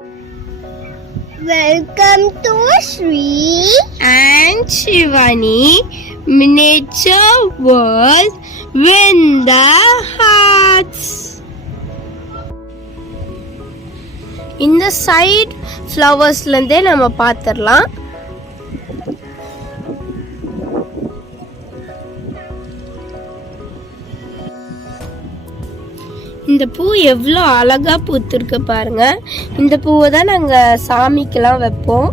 Welcome to Shri and Shrishivaani Miniature World with the Hearts. இந்த side ஃப்ளவர்ஸ்ல இருந்தே நம்ம பார்த்துடலாம். இந்த பூ எவ்வளோ அழகா பூத்திருக்கு பாருங்க. இந்த பூவை தான் நாங்கள் சாமிக்கெல்லாம் வைப்போம்.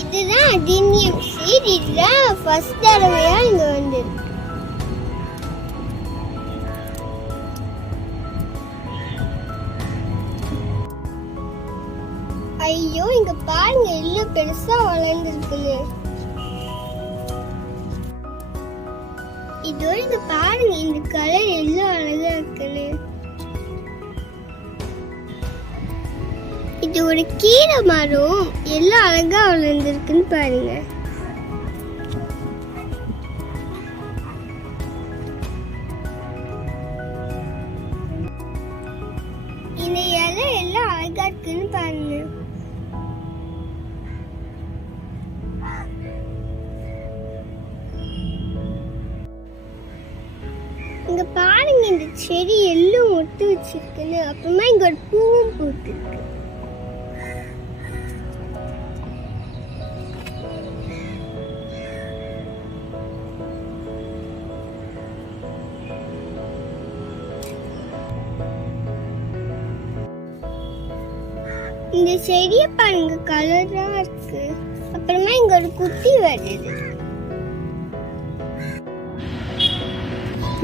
இதுதான் அதினியம் சீட். இதுதான் ஃபர்ஸ்ட் தடவையா இங்க வந்திருக்கு. ஐயோ, இங்க பாருங்க எல்லாம் பெருசா வளர்ந்துருக்குன்னு. இதோ இங்க பாருங்க இந்த கலர் எல்லாம் அழகா இருக்குன்னு. இது ஒரு கீரை மரம், எல்லாம் அழகா வளர்ந்துருக்குன்னு பாருங்க. இந்த இலை எல்லாம் அழகா இருக்குன்னு பாருங்க. இங்க பாருங்க இந்த செடி எல்லாம் ஒட்டு வச்சிருக்குன்னு. அப்புறமா இங்க ஒரு பூவும் பூத்திருக்கு. இந்த செடியை பாருங்க கலரா இருக்கு. அப்புறமா இங்க ஒரு குட்டி வருது.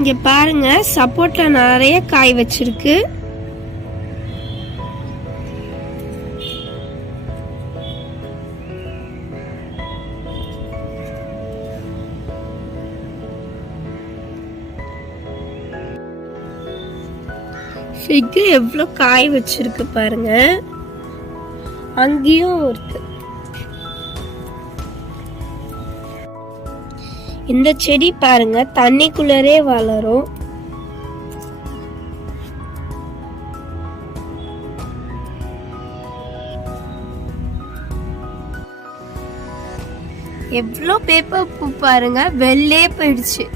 இங்க பாருங்க சப்போட்டா நிறைய காய் வச்சிருக்கு. ஃபிக் எவ்வளோ காய் வச்சிருக்கு பாருங்க. அங்கேயும் இருக்கு. இந்த செடி பாருங்க தண்ணிக்குள்ளரே வளரும். எவ்வளோ பேப்பர் பூ பாருங்க, வெள்ளே போயிடுச்சு.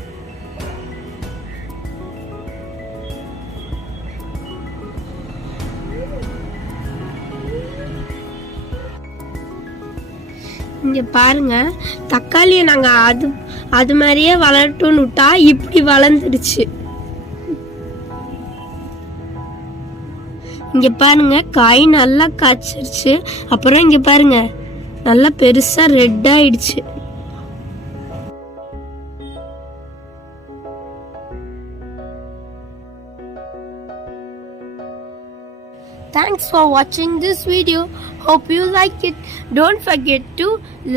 இங்க பாருங்க தக்காளியை நாங்க அது மாதிரியே வளரட்டும்னு விட்டா இப்படி வளர்ந்துடுச்சு. இங்க பாருங்க காய் நல்லா காய்ச்சிருச்சு. அப்புறம் இங்க பாருங்க நல்லா பெருசா ரெட் ஆயிடுச்சு. Thanks for watching this video. Hope you like it. Don't forget to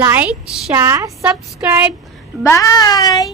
like, share, subscribe. Bye.